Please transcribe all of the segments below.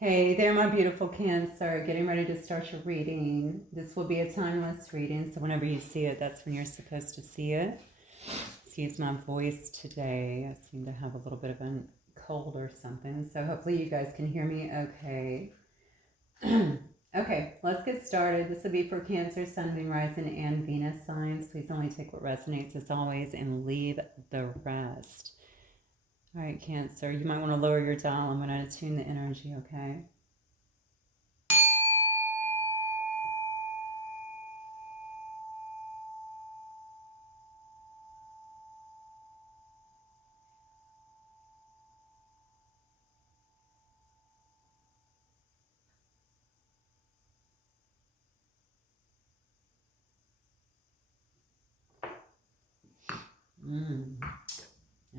Hey there, my beautiful Cancer. Getting ready to start your reading. This will be a timeless reading, so whenever you see it, that's when you're supposed to see it. Excuse my voice today. I seem to have a little bit of a cold or something, so hopefully you guys can hear me okay. Okay, let's get started. This will be for Cancer, Sun, Moon, Rising, and Venus signs. Please only take what resonates as always and leave the rest. All right, Cancer, you might want to lower your dial. I'm going to attune the energy, okay?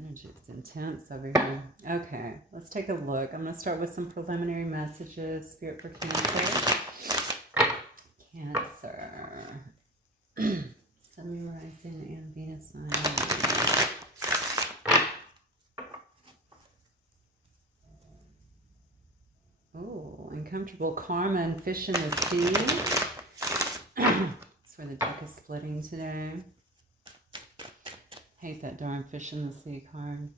Energy is intense over here. Okay, let's take a look. I'm going to start with some preliminary messages. Spirit for Cancer. Cancer. Sun, Moon, Rising, and Venus sign. Oh, uncomfortable karma and fish in the sea. That's where the deck is splitting today. Hate that darn fish in the sea card.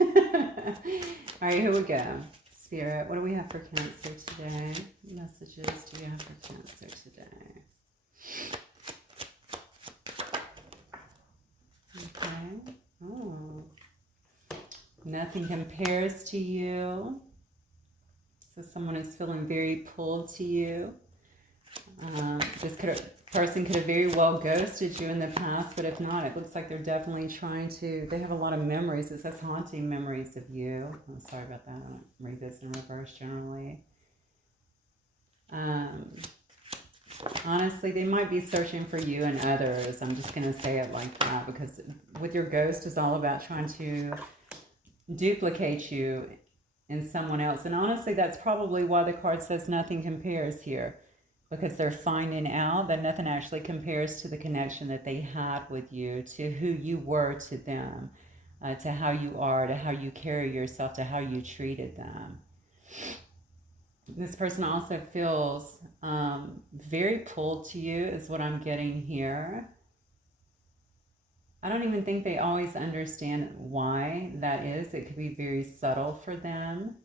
All right, here we go. Spirit, what do we have for Cancer today? What messages do we have for Cancer today? Okay. Oh. Nothing compares to you. So someone is feeling very pulled to you. Person could have very well ghosted you in the past, but if not, it looks like they're definitely trying to. They have a lot of memories. It says haunting memories of you. I'm sorry about that. I don't revisit in reverse generally. Honestly, they might be searching for you and others. I'm just going to say it like that, because with your ghost is all about trying to duplicate you in someone else. And honestly, that's probably why the card says nothing compares here, because they're finding out that nothing actually compares to the connection that they had with you, to who you were to them, to how you are, to how you carry yourself, to how you treated them. This person also feels very pulled to you, is what I'm getting here. I don't even think they always understand why that is. It could be very subtle for them.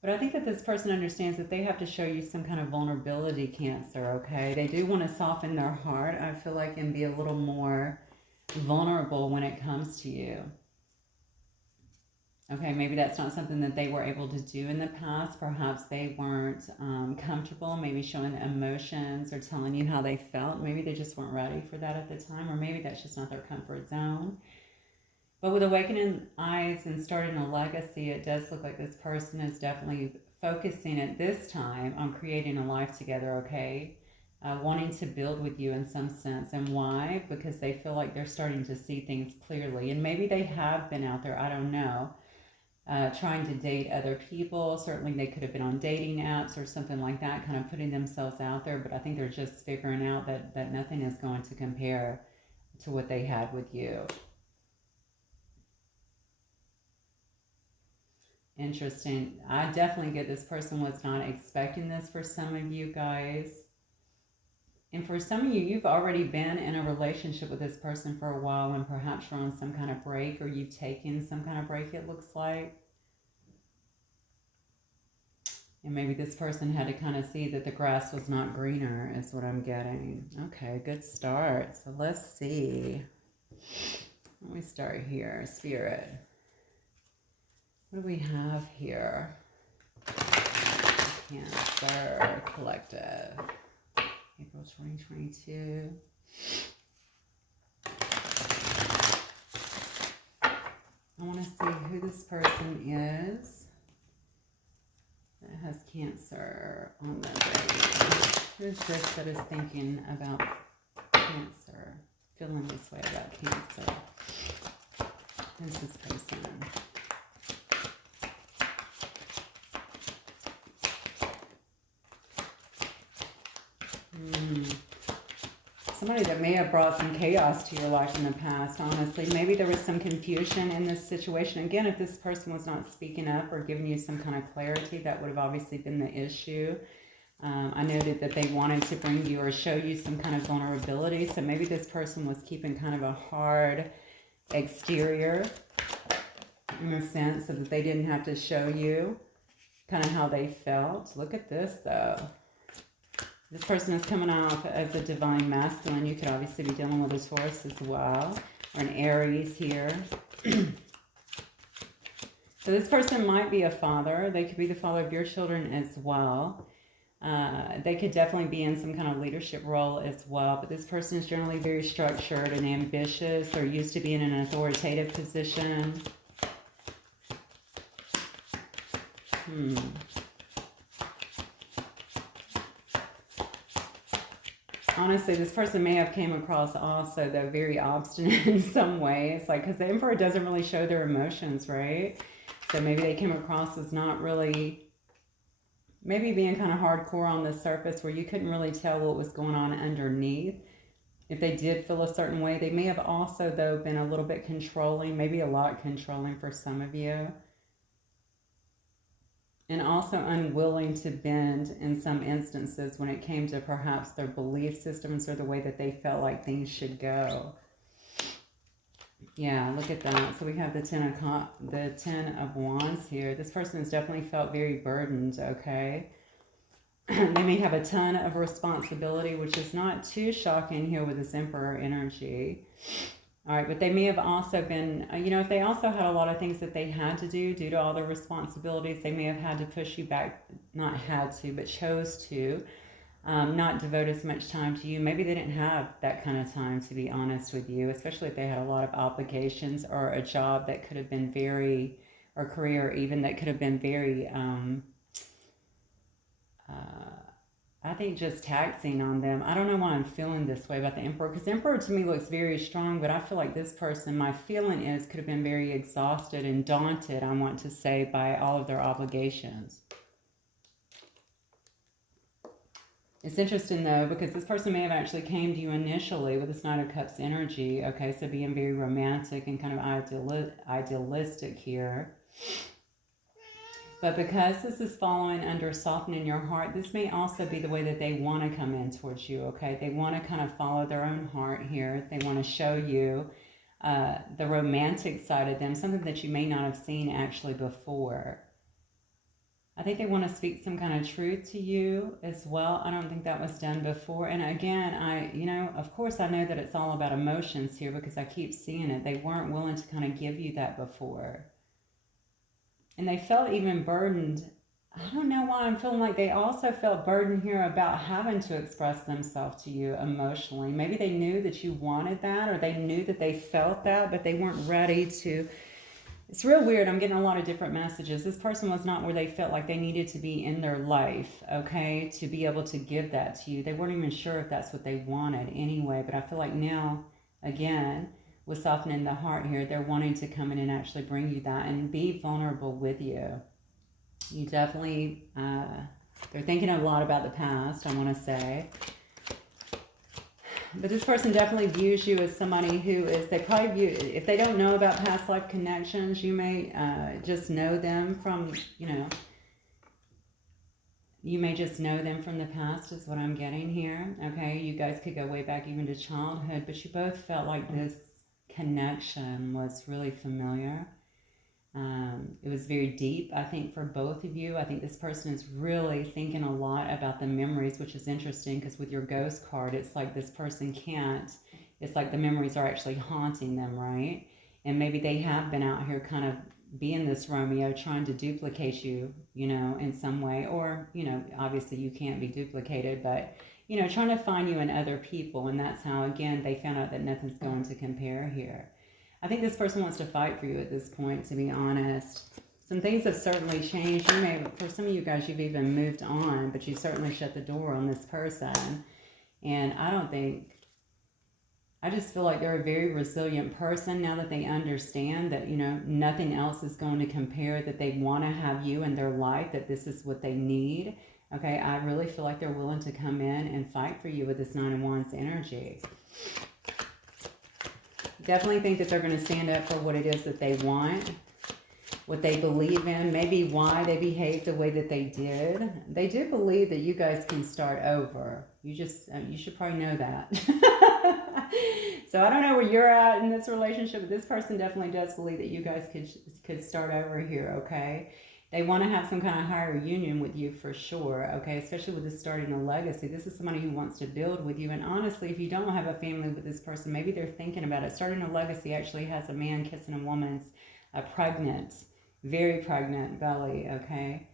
But I think that this person understands that they have to show you some kind of vulnerability, Cancer, okay? They do want to soften their heart, I feel like, and be a little more vulnerable when it comes to you. Okay, maybe that's not something that they were able to do in the past. Perhaps they weren't comfortable, maybe showing emotions or telling you how they felt. Maybe they just weren't ready for that at the time, or maybe that's just not their comfort zone. But with awakening eyes and starting a legacy, it does look like this person is definitely focusing at this time on creating a life together, okay? Wanting to build with you in some sense. And why? Because they feel like they're starting to see things clearly. And maybe they have been out there, I don't know, trying to date other people. Certainly they could have been on dating apps or something like that, kind of putting themselves out there. But I think they're just figuring out that nothing is going to compare to what they had with you. Interesting. I definitely get this person was not expecting this for some of you guys. And for some of you, you've already been in a relationship with this person for a while, and perhaps you're on some kind of break, or you've taken some kind of break, it looks like. And maybe this person had to kind of see that the grass was not greener, is what I'm getting. Okay, good start. So let's see. Let me start here. Spirit. What do we have here? Cancer Collective. April 2022. I want to see who this person is that has Cancer on their brain. Who is this that is thinking about Cancer? Feeling this way about Cancer? Who's this person? somebody that may have brought some chaos to your life in the past, honestly. Maybe there was some confusion in this situation. Again, if this person was not speaking up or giving you some kind of clarity, that would have obviously been the issue. I noted that they wanted to bring you or show you some kind of vulnerability. So maybe this person was keeping kind of a hard exterior in a sense so that they didn't have to show you kind of how they felt. Look at this though. This person is coming off as a divine masculine. You could obviously be dealing with a Taurus as well, or an Aries here. So this person might be a father. They could be the father of your children as well. They could definitely be in some kind of leadership role as well. But this person is generally very structured and ambitious. They're used to being in an authoritative position. Honestly, this person may have came across also, though, very obstinate in some ways. Like, because the Emperor doesn't really show their emotions, right? So maybe they came across as not really, maybe being kind of hardcore on the surface where you couldn't really tell what was going on underneath. If they did feel a certain way, they may have also, though, been a little bit controlling, maybe a lot controlling for some of you. And also unwilling to bend in some instances when it came to perhaps their belief systems or the way that they felt like things should go. Yeah, look at that. So we have the Ten of Wands here. This person has definitely felt very burdened, okay? They may have a ton of responsibility, which is not too shocking here with this Emperor energy. All right, but they may have also been, if they also had a lot of things that they had to do due to all their responsibilities, they may have had to push you back, not had to, but chose to, not devote as much time to you. Maybe they didn't have that kind of time, to be honest with you, especially if they had a lot of obligations or a job that could have been very, or career even, that could have been very, I think just taxing on them. I don't know why I'm feeling this way about the Emperor, because the Emperor to me looks very strong, but I feel like this person, my feeling is, could have been very exhausted and daunted, I want to say, by all of their obligations. It's interesting though, because this person may have actually came to you initially with this Knight of Cups energy, okay, so being very romantic and kind of idealistic here. But because this is following under softening your heart, this may also be the way that they want to come in towards you, okay? They want to kind of follow their own heart here. They want to show you the romantic side of them, something that you may not have seen actually before. I think they want to speak some kind of truth to you as well. I don't think that was done before. And again, of course I know that it's all about emotions here because I keep seeing it. They weren't willing to kind of give you that before. And they felt even burdened. I don't know why I'm feeling like they also felt burdened here about having to express themselves to you emotionally. Maybe they knew that you wanted that, or they knew that they felt that, but they weren't ready to. It's real weird. I'm getting a lot of different messages. This person was not where they felt like they needed to be in their life, okay, to be able to give that to you. They weren't even sure if that's what they wanted anyway, but I feel like now, again, with softening the heart here, they're wanting to come in and actually bring you that and be vulnerable with you. You definitely, they're thinking a lot about the past, I want to say. But this person definitely views you as somebody who is, they probably view, if they don't know about past life connections, you may just know them from, you may just know them from the past is what I'm getting here. Okay, you guys could go way back even to childhood, but you both felt like this connection was really familiar. It was very deep, I think, for both of you. I think this person is really thinking a lot about the memories, which is interesting because with your ghost card, it's like this person can't, it's like the memories are actually haunting them, right? And maybe they have been out here kind of being this Romeo, trying to duplicate you, in some way, or, obviously you can't be duplicated, but, trying to find you in other people. And that's how, again, they found out that nothing's going to compare here. I think this person wants to fight for you at this point, to be honest. Some things have certainly changed. You may, for some of you guys, you've even moved on, but you certainly shut the door on this person. And I just feel like they're a very resilient person now that they understand that, nothing else is going to compare, that they want to have you in their life, that this is what they need. Okay, I really feel like they're willing to come in and fight for you with this Nine of Wands energy. Definitely think that they're going to stand up for what it is that they want, what they believe in, maybe why they behave the way that they did. They do believe that you guys can start over. You should probably know that. So I don't know where you're at in this relationship, but this person definitely does believe that you guys could start over here, okay? They want to have some kind of higher union with you for sure, okay? Especially with this starting a legacy. This is somebody who wants to build with you. And honestly, if you don't have a family with this person, maybe they're thinking about it. Starting a legacy actually has a man kissing a woman's pregnant, very pregnant belly, okay?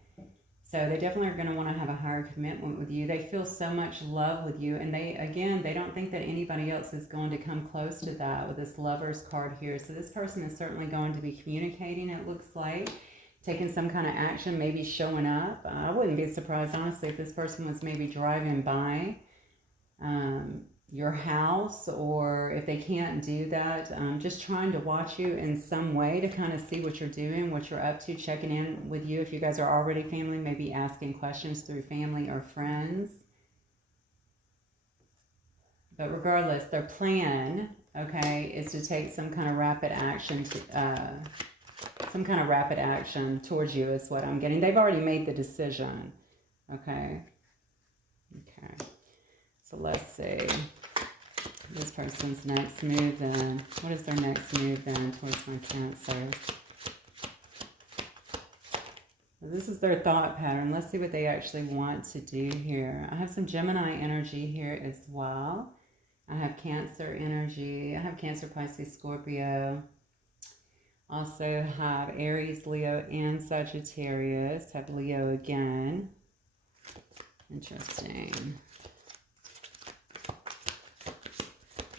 So they definitely are going to want to have a higher commitment with you. They feel so much love with you. And they don't think that anybody else is going to come close to that with this Lover's card here. So this person is certainly going to be communicating, it looks like, taking some kind of action, maybe showing up. I wouldn't be surprised, honestly, if this person was maybe driving by your house, or if they can't do that, just trying to watch you in some way to kind of see what you're doing, what you're up to, checking in with you. If you guys are already family, maybe asking questions through family or friends. But regardless, their plan, okay, is to take some kind of rapid action towards you is what I'm getting. They've already made the decision, okay? Okay. So let's see. This person's next move then. What is their next move then towards my Cancer? Well, this is their thought pattern. Let's see what they actually want to do here. I have some Gemini energy here as well. I have Cancer energy. I have Cancer, Pisces, Scorpio. Also have Aries, Leo, and Sagittarius. Have Leo again. Interesting.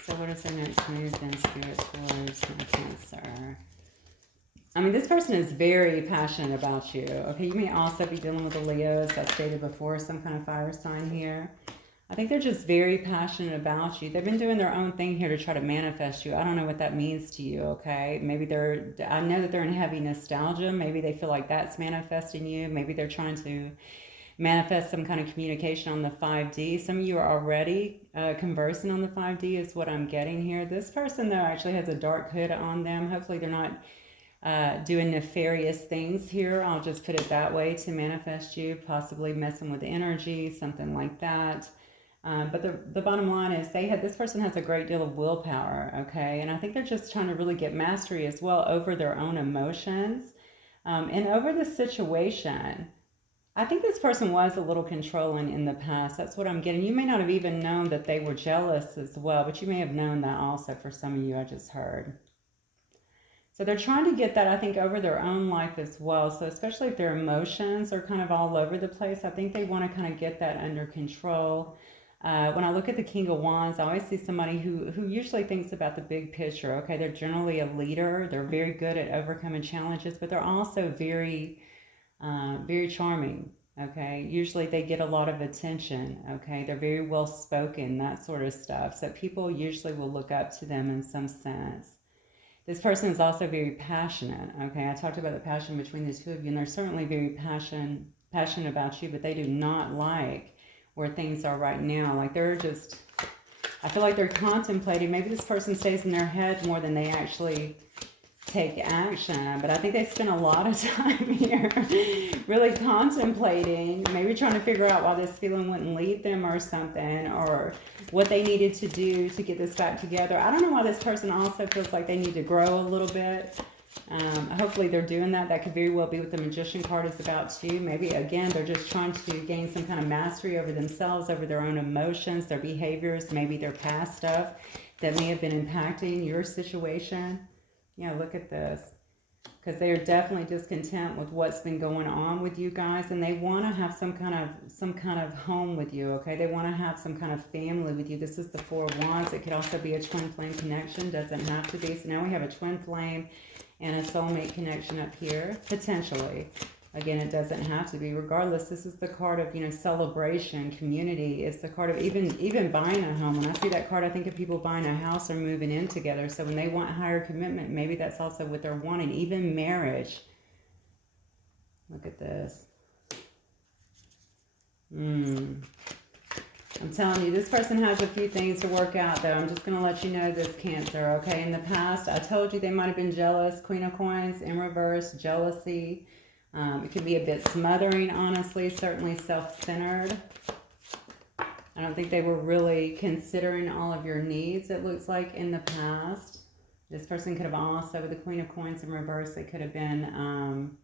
So what is their next move then, Spirit, towards my Cancer? I mean, this person is very passionate about you. Okay, you may also be dealing with a Leo, as I stated before, some kind of fire sign here. I think they're just very passionate about you. They've been doing their own thing here to try to manifest you. I don't know what that means to you, okay? Maybe I know that they're in heavy nostalgia. Maybe they feel like that's manifesting you. Maybe they're trying to manifest some kind of communication on the 5D. Some of you are already conversing on the 5D is what I'm getting here. This person, though, actually has a dark hood on them. Hopefully they're not doing nefarious things here. I'll just put it that way to manifest you, possibly messing with energy, something like that. But the bottom line is this person has a great deal of willpower, okay? And I think they're just trying to really get mastery as well over their own emotions and over the situation. I think this person was a little controlling in the past. That's what I'm getting. You may not have even known that they were jealous as well, but you may have known that also for some of you, I just heard. So they're trying to get that, I think, over their own life as well. So especially if their emotions are kind of all over the place, I think they want to kind of get that under control. When I look at the King of Wands, I always see somebody who usually thinks about the big picture. Okay, they're generally a leader. They're very good at overcoming challenges, but they're also very charming. Okay, usually they get a lot of attention. Okay, they're very well spoken, that sort of stuff. So people usually will look up to them in some sense. This person is also very passionate. Okay, I talked about the passion between the two of you, and they're certainly very passionate about you, but they do not like where things are right now. Like they're just, I feel like they're contemplating. Maybe this person stays in their head more than they actually take action. But I think they spend a lot of time here really contemplating, maybe trying to figure out why this feeling wouldn't leave them or something, or what they needed to do to get this back together. I don't know why this person also feels like they need to grow a little bit. Hopefully they're doing that. That could very well be what the Magician card is about too. Maybe again they're just trying to gain some kind of mastery over themselves, over their own emotions, their behaviors, maybe their past stuff that may have been impacting your situation. Yeah, look at this, because they are definitely discontent with what's been going on with you guys, and they want to have some kind of home with you. Okay, they want to have some kind of family with you. This is the Four of Wands. It could also be a twin flame connection, doesn't have to be. So now we have a twin flame and a soulmate connection up here, potentially. Again, it doesn't have to be. Regardless, this is the card of, celebration, community. It's the card of even buying a home. When I see that card, I think of people buying a house or moving in together. So when they want higher commitment, maybe that's also what they're wanting. Even marriage. Look at this. I'm telling you, this person has a few things to work out, though. I'm just going to let you know this, Cancer, okay? In the past, I told you they might have been jealous. Queen of Coins in reverse, jealousy. It could be a bit smothering, honestly, certainly self-centered. I don't think they were really considering all of your needs, it looks like, in the past. This person could have also, with the Queen of Coins in reverse, it could have been,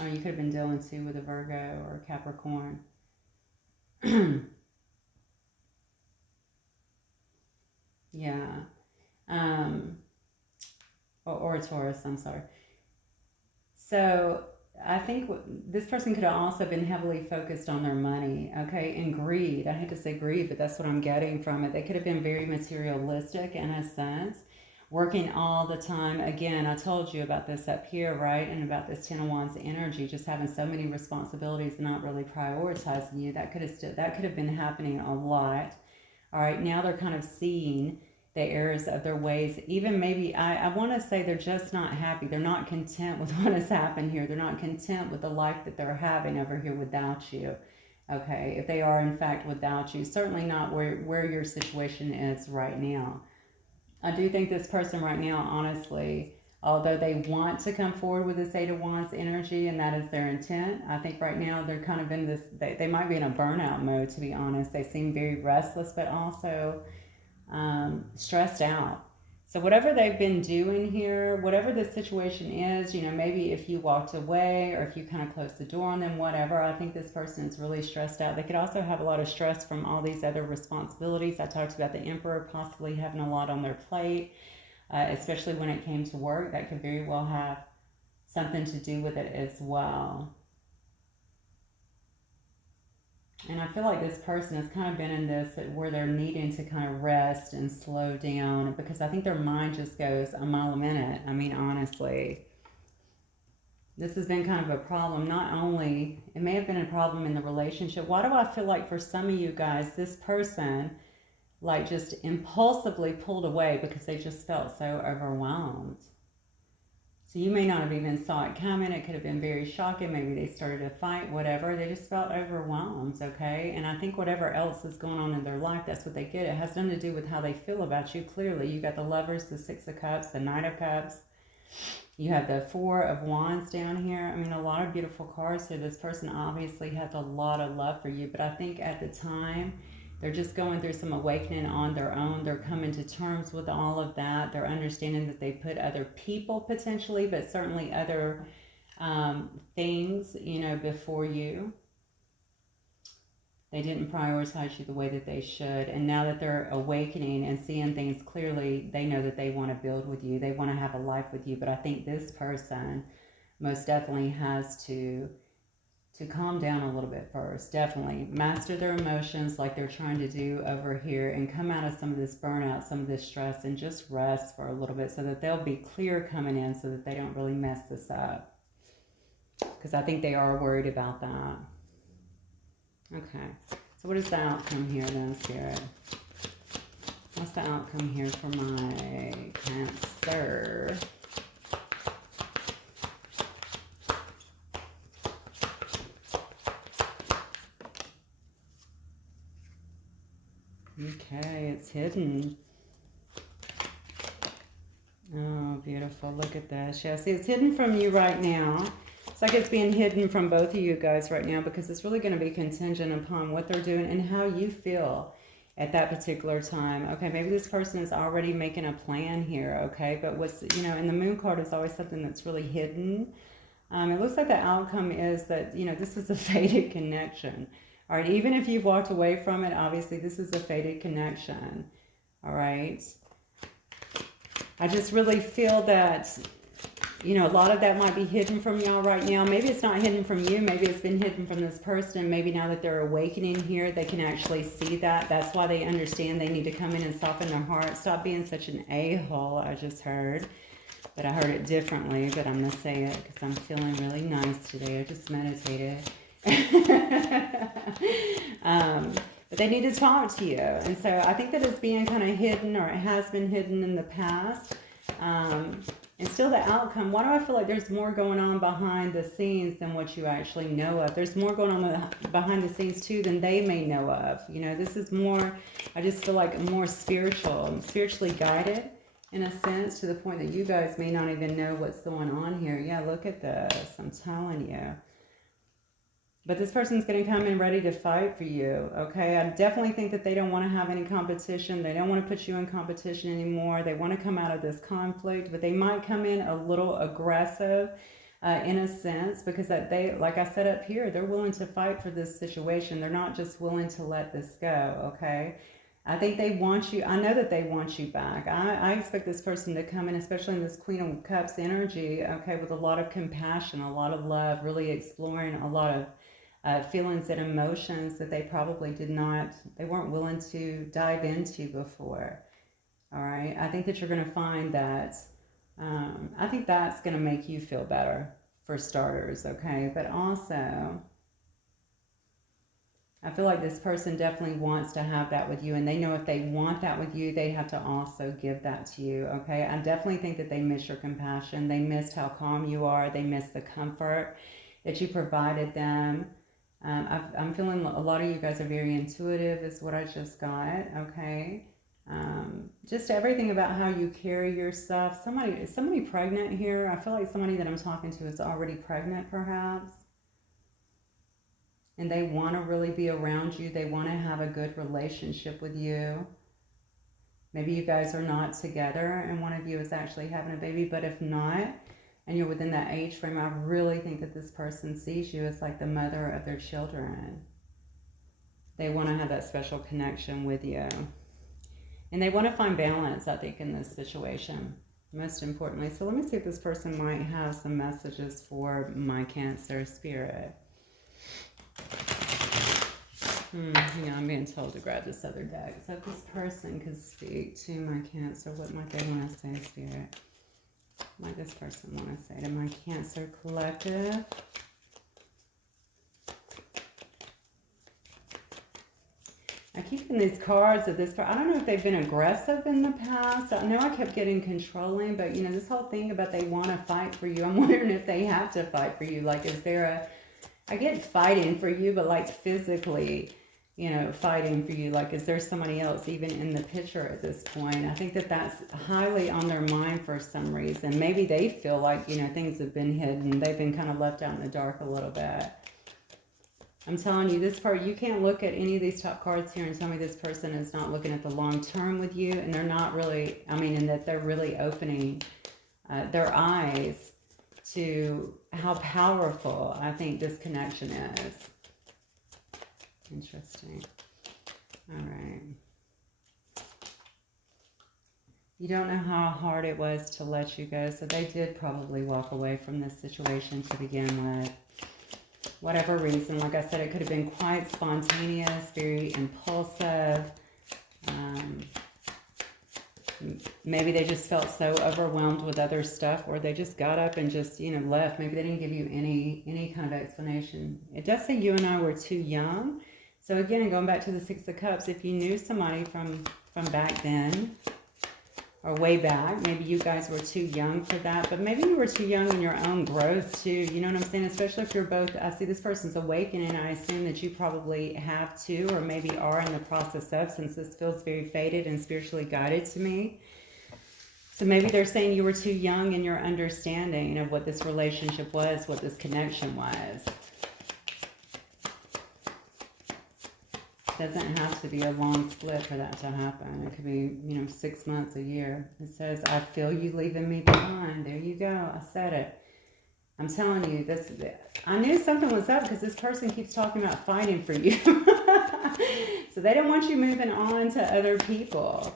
you could have been dealing too with a Virgo or a Capricorn. Yeah. Or a Taurus, I'm sorry. So I think this person could have also been heavily focused on their money, okay, and greed. I hate to say greed, but that's what I'm getting from it. They could have been very materialistic in a sense, working all the time. Again, I told you about this up here, right, and about this Ten of Wands energy, just having so many responsibilities and not really prioritizing you. That could have been happening a lot. All right, now they're kind of seeing the errors of their ways. Even maybe, I want to say they're just not happy. They're not content with what has happened here. They're not content with the life that they're having over here without you. Okay, if they are in fact without you, certainly not where your situation is right now. I do think this person right now, honestly, although they want to come forward with this Eight of Wands energy, and that is their intent, I think right now they're kind of in this, they might be in a burnout mode, to be honest. They seem very restless, but also stressed out. So whatever they've been doing here, whatever the situation is, you know, maybe if you walked away or if you kind of closed the door on them, whatever, I think this person is really stressed out. They could also have a lot of stress from all these other responsibilities. I talked about the Emperor possibly having a lot on their plate, especially when it came to work. That could very well have something to do with it as well. And I feel like this person has kind of been in this where they're needing to kind of rest and slow down, because I think their mind just goes a mile a minute. I mean, honestly, this has been kind of a problem. Not only, it may have been a problem in the relationship. Why do I feel like for some of you guys, this person like just impulsively pulled away because they just felt so overwhelmed? So you may not have even saw it coming. It could have been very shocking. Maybe they started a fight, whatever. They just felt overwhelmed, okay? And I think whatever else is going on in their life, that's what they get. It has nothing to do with how they feel about you, clearly. You got the Lovers, the Six of Cups, the Knight of Cups. You have the Four of Wands down here. I mean, a lot of beautiful cards here. This person obviously has a lot of love for you. But I think at the time, they're just going through some awakening on their own. They're coming to terms with all of that. They're understanding that they put other people potentially, but certainly other things, you know, before you. They didn't prioritize you the way that they should. And now that they're awakening and seeing things clearly, they know that they want to build with you. They want to have a life with you. But I think this person most definitely has to calm down a little bit first. Definitely master their emotions like they're trying to do over here, and come out of some of this burnout, some of this stress, and just rest for a little bit so that they'll be clear coming in, so that they don't really mess this up, because I think they are worried about that. Okay, so what is the outcome here then, Spirit? What's the outcome here for my Cancer? Okay, it's hidden. Oh, beautiful. Look at this. Yeah, see, it's hidden from you right now. It's like it's being hidden from both of you guys right now, because it's really going to be contingent upon what they're doing and how you feel at that particular time. Okay, maybe this person is already making a plan here, okay? But what's, you know, and the Moon card is always something that's really hidden. It looks like the outcome is that, you know, this is a fated connection. All right, even if you've walked away from it, obviously this is a fated connection. All right. I just really feel that, you know, a lot of that might be hidden from y'all right now. Maybe it's not hidden from you. Maybe it's been hidden from this person. Maybe now that they're awakening here, they can actually see that. That's why they understand they need to come in and soften their heart. Stop being such an a-hole, I just heard. But I heard it differently, but I'm going to say it because I'm feeling really nice today. I just meditated. But they need to talk to you, and so I think that it's being kind of hidden, or it has been hidden in the past, and And still the outcome, why do I feel like there's more going on behind the scenes than what you actually know of? There's more going on behind the scenes too than they may know of. You know, this is more, I just feel like more spiritual, spiritually guided in a sense, to the point that you guys may not even know what's going on here. Yeah, look at this, I'm telling you. But this person's going to come in ready to fight for you, okay? I definitely think that they don't want to have any competition. They don't want to put you in competition anymore. They want to come out of this conflict, but they might come in a little aggressive in a sense, because that they, like I said up here, they're willing to fight for this situation. They're not just willing to let this go, okay? I think they want you. I know that they want you back. I expect this person to come in, especially in this Queen of Cups energy, okay, with a lot of compassion, a lot of love, really exploring a lot of feelings and emotions that they probably they weren't willing to dive into before. All right. I think that you're going to find that, I think that's going to make you feel better for starters. Okay. But also, I feel like this person definitely wants to have that with you, and they know if they want that with you, they have to also give that to you. Okay. I definitely think that they miss your compassion. They missed how calm you are. They miss the comfort that you provided them. I'm feeling a lot of you guys are very intuitive is what I just got, okay? Just everything about how you carry yourself. Is somebody pregnant here? I feel like somebody that I'm talking to is already pregnant perhaps. And they want to really be around you. They want to have a good relationship with you. Maybe you guys are not together and one of you is actually having a baby, but if not, and you're within that age frame, I really think that this person sees you as like the mother of their children. They want to have that special connection with you. And they want to find balance, I think, in this situation, most importantly. So let me see if this person might have some messages for my Cancer spirit. Hang on, I'm being told to grab this other deck. So if this person could speak to my Cancer, what might they want to say, Spirit? What might this person want to say to my Cancer collective? I keep getting these cards of this. I don't know if they've been aggressive in the past. I know I kept getting controlling, but you know, this whole thing about they want to fight for you. I'm wondering if they have to fight for you. Like, is there I get fighting for you, but like physically, you know, fighting for you. Like, is there somebody else even in the picture at this point? I think that that's highly on their mind for some reason. Maybe they feel like, you know, things have been hidden. They've been kind of left out in the dark a little bit. I'm telling you, this part, you can't look at any of these top cards here and tell me this person is not looking at the long term with you, and they're not really, and that they're really opening their eyes to how powerful I think this connection is. Interesting. All right. You don't know how hard it was to let you go, so they did probably walk away from this situation to begin with. Whatever reason, like I said, it could have been quite spontaneous, very impulsive. Maybe they just felt so overwhelmed with other stuff, or they just got up and just, you know, left. Maybe they didn't give you any kind of explanation. It does say you and I were too young. So again, going back to the Six of Cups, if you knew somebody from back then, or way back, maybe you guys were too young for that, but maybe you were too young in your own growth too, you know what I'm saying? Especially if you're both, I see this person's awakening, I assume that you probably have too, or maybe are in the process of, since this feels very fated and spiritually guided to me. So maybe they're saying you were too young in your understanding of what this relationship was, what this connection was. Doesn't have to be a long split for that to happen. It could be, you know, 6 months, a year. It says, I feel you leaving me behind. There you go. I said it. I'm telling you, I knew something was up because this person keeps talking about fighting for you. So they don't want you moving on to other people.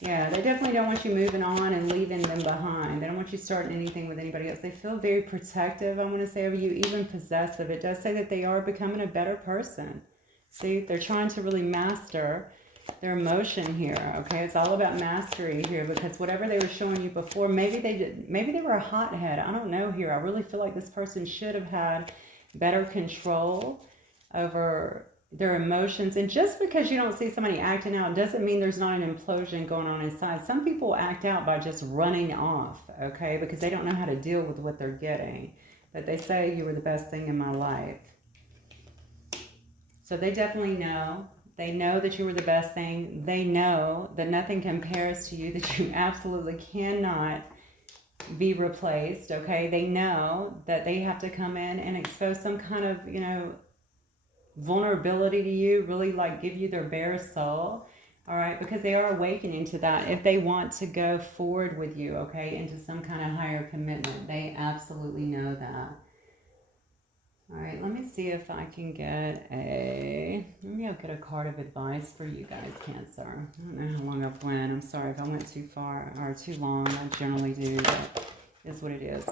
Yeah, they definitely don't want you moving on and leaving them behind. They don't want you starting anything with anybody else. They feel very protective, I want to say, of you, even possessive. It does say that they are becoming a better person. See, they're trying to really master their emotion here, okay? It's all about mastery here, because whatever they were showing you before, maybe they were a hothead. I don't know here. I really feel like this person should have had better control over their emotions. And just because you don't see somebody acting out doesn't mean there's not an implosion going on inside. Some people act out by just running off, okay, because they don't know how to deal with what they're getting. But they say you were the best thing in my life. So they definitely know. They know that you were the best thing. They know that nothing compares to you, that you absolutely cannot be replaced, okay? They know that they have to come in and expose some kind of, you know, vulnerability to you, really like give you their bare soul, all right? Because they are awakening to that if they want to go forward with you, okay, into some kind of higher commitment. They absolutely know that. All right, let me see if I can get maybe I'll get a card of advice for you guys, Cancer. I don't know how long I've went. I'm sorry if I went too far or too long. I generally do, but it's what it is.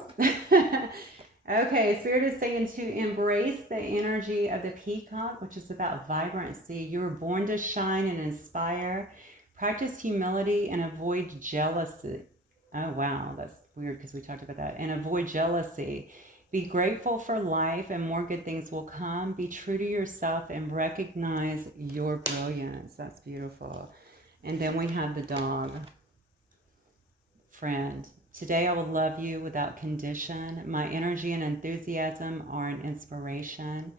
Okay, Spirit is saying to embrace the energy of the peacock, which is about vibrancy. You were born to shine and inspire. Practice humility and avoid jealousy. Oh, wow, that's weird because we talked about that. And avoid jealousy. Be grateful for life and more good things will come. Be true to yourself and recognize your brilliance. That's beautiful. And then we have the dog. Friend, today I will love you without condition. My energy and enthusiasm are an inspiration.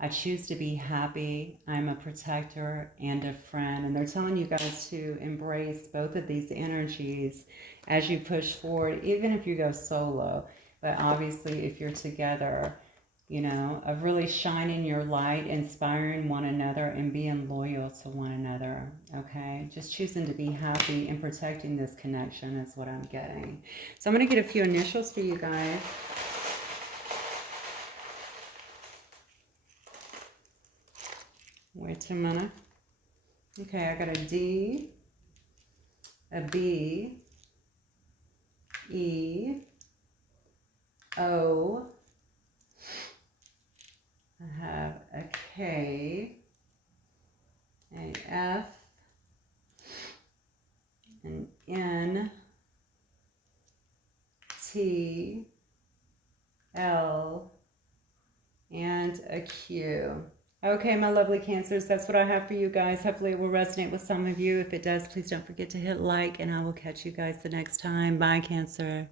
I choose to be happy. I'm a protector and a friend. And they're telling you guys to embrace both of these energies as you push forward, even if you go solo. But obviously, if you're together, you know, of really shining your light, inspiring one another, and being loyal to one another, okay? Just choosing to be happy and protecting this connection is what I'm getting. So I'm going to get a few initials for you guys. Wait a minute. Okay, I got a D, a B, E, O, I have a K, an F, an N, T, L, and a Q. Okay, my lovely Cancers, that's what I have for you guys. Hopefully it will resonate with some of you. If it does, please don't forget to hit like, and I will catch you guys the next time. Bye, Cancer.